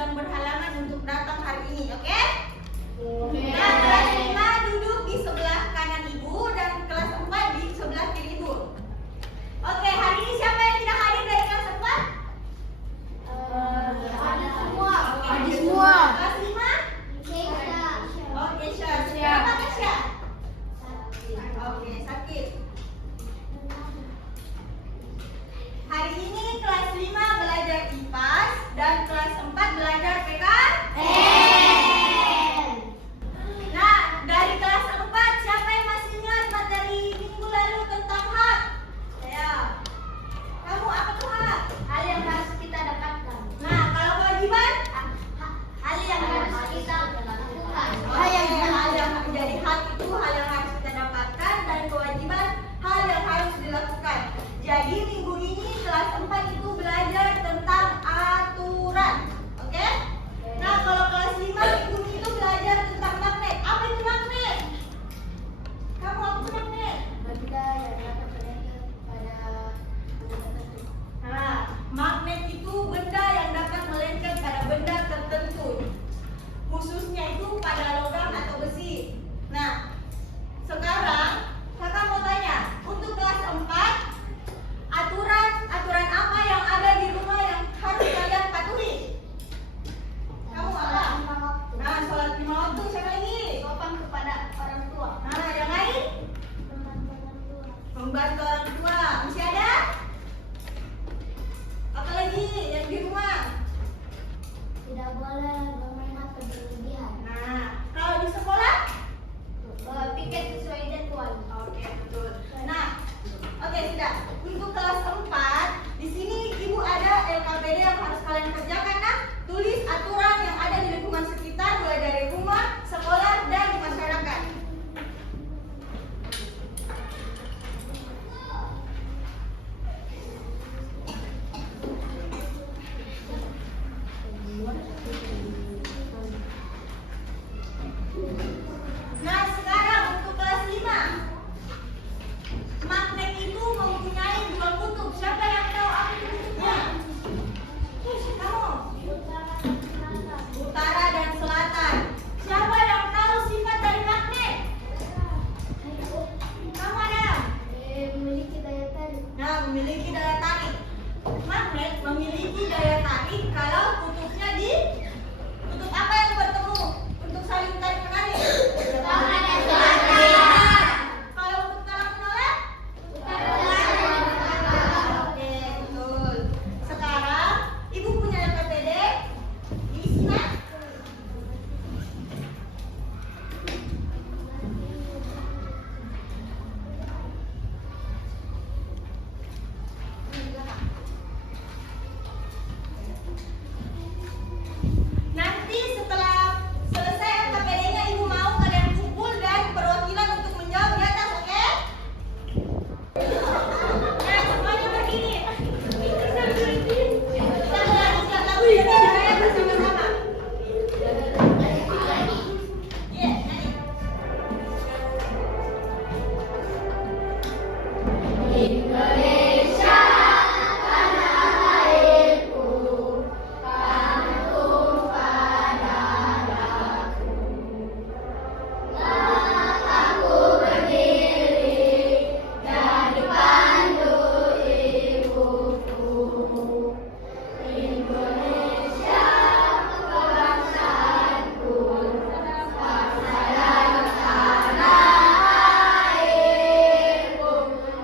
sedang berhalangan untuk datang hari ini, oke? Nah, kelas 5 duduk di sebelah kanan ibu dan kelas 4 di sebelah kiri ibu. Oke, hari ini siapa yang tidak hadir dari kelas 4? Hadir semua. Oke, Hadir semua. Kelas 5? Oke, siap. Siap. Kenapa Kesya? Oke, sakit. Hari ini kelas 5 belajar IPAS dan kelas 4 belajar PKN. Nah, dari kelas 4 siapa yang masih ingat materi minggu lalu tentang hak? Saya. Kamu apa tuh hak? Hal yang harus kita dapatkan. Nah, kalau kewajiban? Hal yang harus kita lakukan. Jadi hak itu hal yang harus kita dapatkan dan kewajiban hal yang harus dilakukan. Jadi minggu ini kelas 4 itu belajar tentang aturan. Oke? Nah, kalau kelas 5 minggu ini itu belajar tentang magnet. Apa itu magnet? Kamu apa itu magnet? Benda yang dapat berlengket pada benda tertentu. Nah, magnet itu benda yang dapat melengket pada benda tertentu. Khususnya itu pada logam atau besi. Nah, sekarang kakak mau tanya, untuk kelas 4 aturan apa yang ada di rumah yang harus kalian patuhi? Kamu apa? Nah, sholat 5 waktu. Siapa lagi? Sopan kepada orang tua. Nah, yang lain? Membantu orang tua. Masih ada? Apa lagi yang di rumah? Tidak boleh bermain HP berlebihan. Nah, kalau di sekolah? Piket sesuai jadwal. Oke, betul. Nah, oke, sudah. Untuk kelas 4, di sini Ibu ada LKPD yang harus kalian kerjakan. Nah, tulis aturan yang ada di lingkungan sekitar, mulai dari rumah, sekolah, dan di masyarakat. Nah, sekarang untuk kelas 5. Magnet itu mempunyai 2 kutub. Siapa yang tahu apa itu kutubnya? Kamu? Utara dan selatan. Siapa yang tahu sifat dari magnet? Kamu ada? Memiliki daya tarik. Nah, memiliki daya tarik. Magnet memiliki daya tarik kalau kutubnya di kutub apa yang bertemu untuk saling tarik menarik? Utara dan Selatan. Kalau untuk tolak menolak? Oke, betul. Sekarang Ibu punya LKPD. Diisi, Nak. Nanti setelah selesai LKPD-nya Ibu mau kalian kumpul dan perwakilan untuk menjawab di atas, oke? Nah, semuanya berdiri. Kita lagu ya, bersama-sama. Iya, nyanyi. Indonesia tanah airku, tanah tumpah darahku. Lahat aku berdiri dan dipandu ibuku. Indonesia kebangsaanku, bangsa dan tanah airku.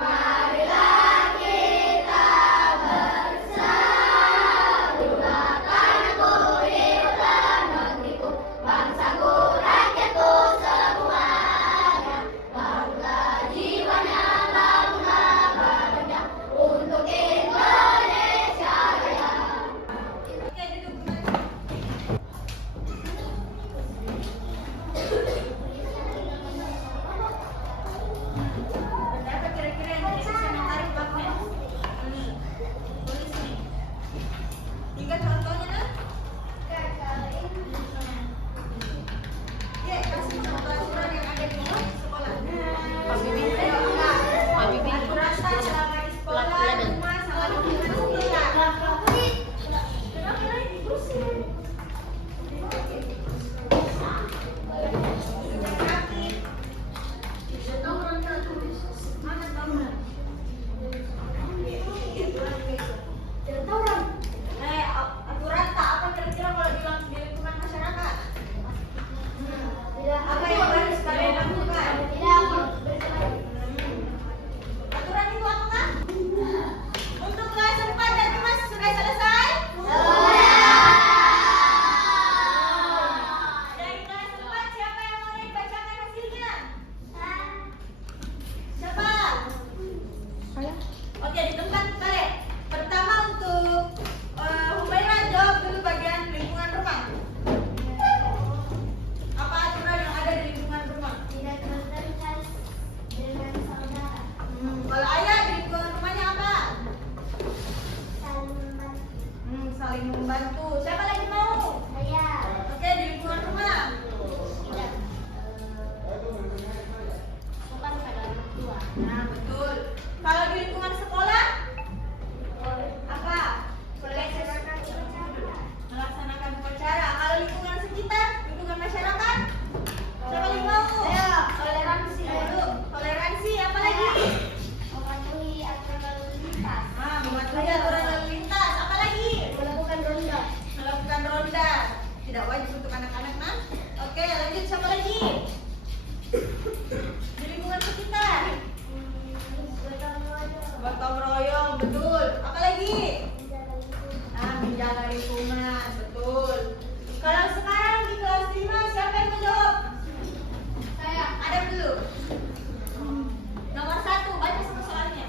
Marilah kita bersatu, tanahku hidup negeriku, bangsaku rakyatku semuanya. Barulah jiwanya, barulah badannya untuk Indonesia Raya. Oke, duduk kembali. Berapa kira-kira yang bisa menarik magnet? Nih, tulis nih. 3 contohnya, Nak. Iya, kasih contoh aturan yang ada di sekolah. Pak Bibi. Aturan selama di sekolah, rumah, sama lingkungan sekitar. Kenapa lagi? Berusin. membantu. Siapa lagi mau? Saya. Oke, di lingkungan rumah. Tidak. Sopan pada orang tua. Nah, betul. Kalau di lingkungan sekolah, apa? Melaksanakan upacara. Kalau lingkungan sekitar, lingkungan masyarakat, siapa lagi mau? Ayo, toleransi. Ayo, toleransi. Apa lagi? Mematuhi aturan lalu lintas. Ah, mematuhi aturan lalu lintas. Apa lagi? Melakukan ronda. Melakukan ronda. Tidak wajib untuk anak-anak, nah. Oke, lanjut. Siapa lagi? Di lingkungan sekitar. Gotong royong, betul. Apa lagi? Nah, menjaga lingkungan, betul. Kalau sekarang di kelas 5, siapa yang menjawab? Saya. Ada dulu. Nomor 1, baca semua soalnya.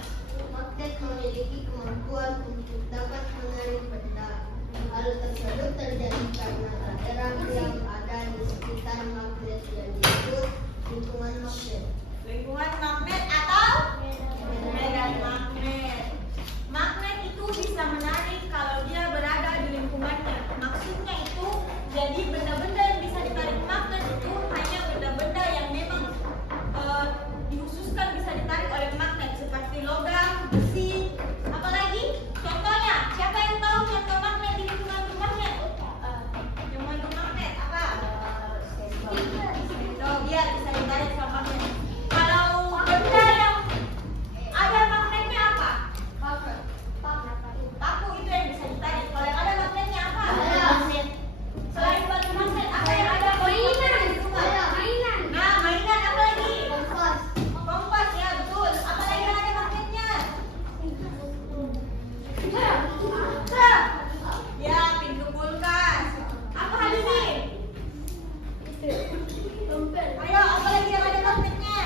Magnet memiliki kemampuan untuk dapat menarik benda. Hal tersebut terjadi karena daerah yang ada di sekitar magnet yang disebut lingkungan magnet. Lingkungan magnet atau medan magnet. Magnet itu bisa menarik kalau dia berada di lingkungannya. Maksudnya itu, jadi benda-benda yang bisa ditarik magnet itu hanya benda-benda yang memang dikhususkan bisa ditarik oleh magnet, seperti logam, besi, apalagi contohnya. Siapa yang tahu contoh magnet di lingkungan rumahnya? Yang mengandung magnet apa? Sendok, biar bisa ditarik sama magnet. Kalau benda yang ada magnetnya apa? Paku itu yang bisa ditarik. Kalau yang ada magnetnya apa? Selain batu magnet, apa yang ada mainan di rumah? Nah, mainan apa lagi? Kompas, ya betul. Apa lagi yang ada magnetnya? Ya, pintu kulkas. Apa hal ini? Ayo, apa lagi yang ada magnetnya?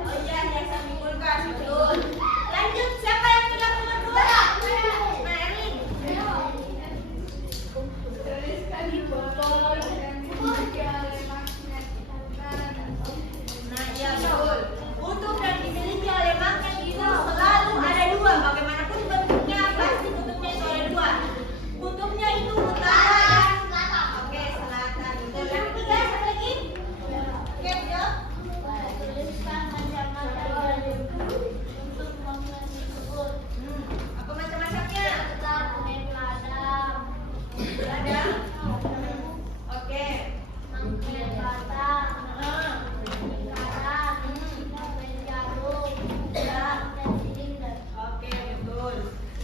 Oh iya, hiasan di kulkas, betul. Lanjut, siapa yang bilang nomor 2? Nah, Erlin. Nah, iya betul. Kutub yang dimiliki oleh magnet itu selalu ada 2. Bagaimanapun bentuknya, pasti kutubnya itu ada 2. Kutubnya itu utara dan selatan. Oke, selatan. Betul. Yang ketiga, siapa lagi? Oke, jawab. Apa macam-macamnya? Ada. Oke. Oke, betul.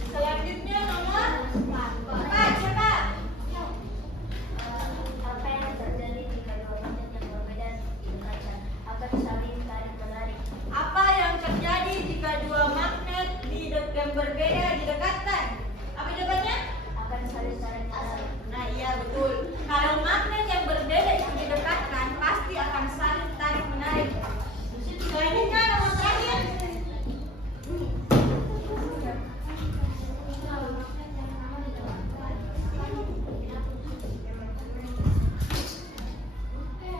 Selanjutnya nomor 4, siapa? Apa yang terjadi jika dua magnet yang berbeda didekatkan akan saling tarik menarik? Apa yang terjadi jika dua magnet yang berbeda didekatkan? Apa jawabannya? Akan saling tarik menarik. Nah, iya betul. Kalau magnet yang berbeda itu didekatkan, pasti akan saling tarik menarik. Selanjutnya nomor terakhir.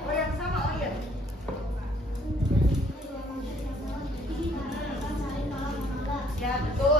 Oh, yang sama, oh iya. Ya betul.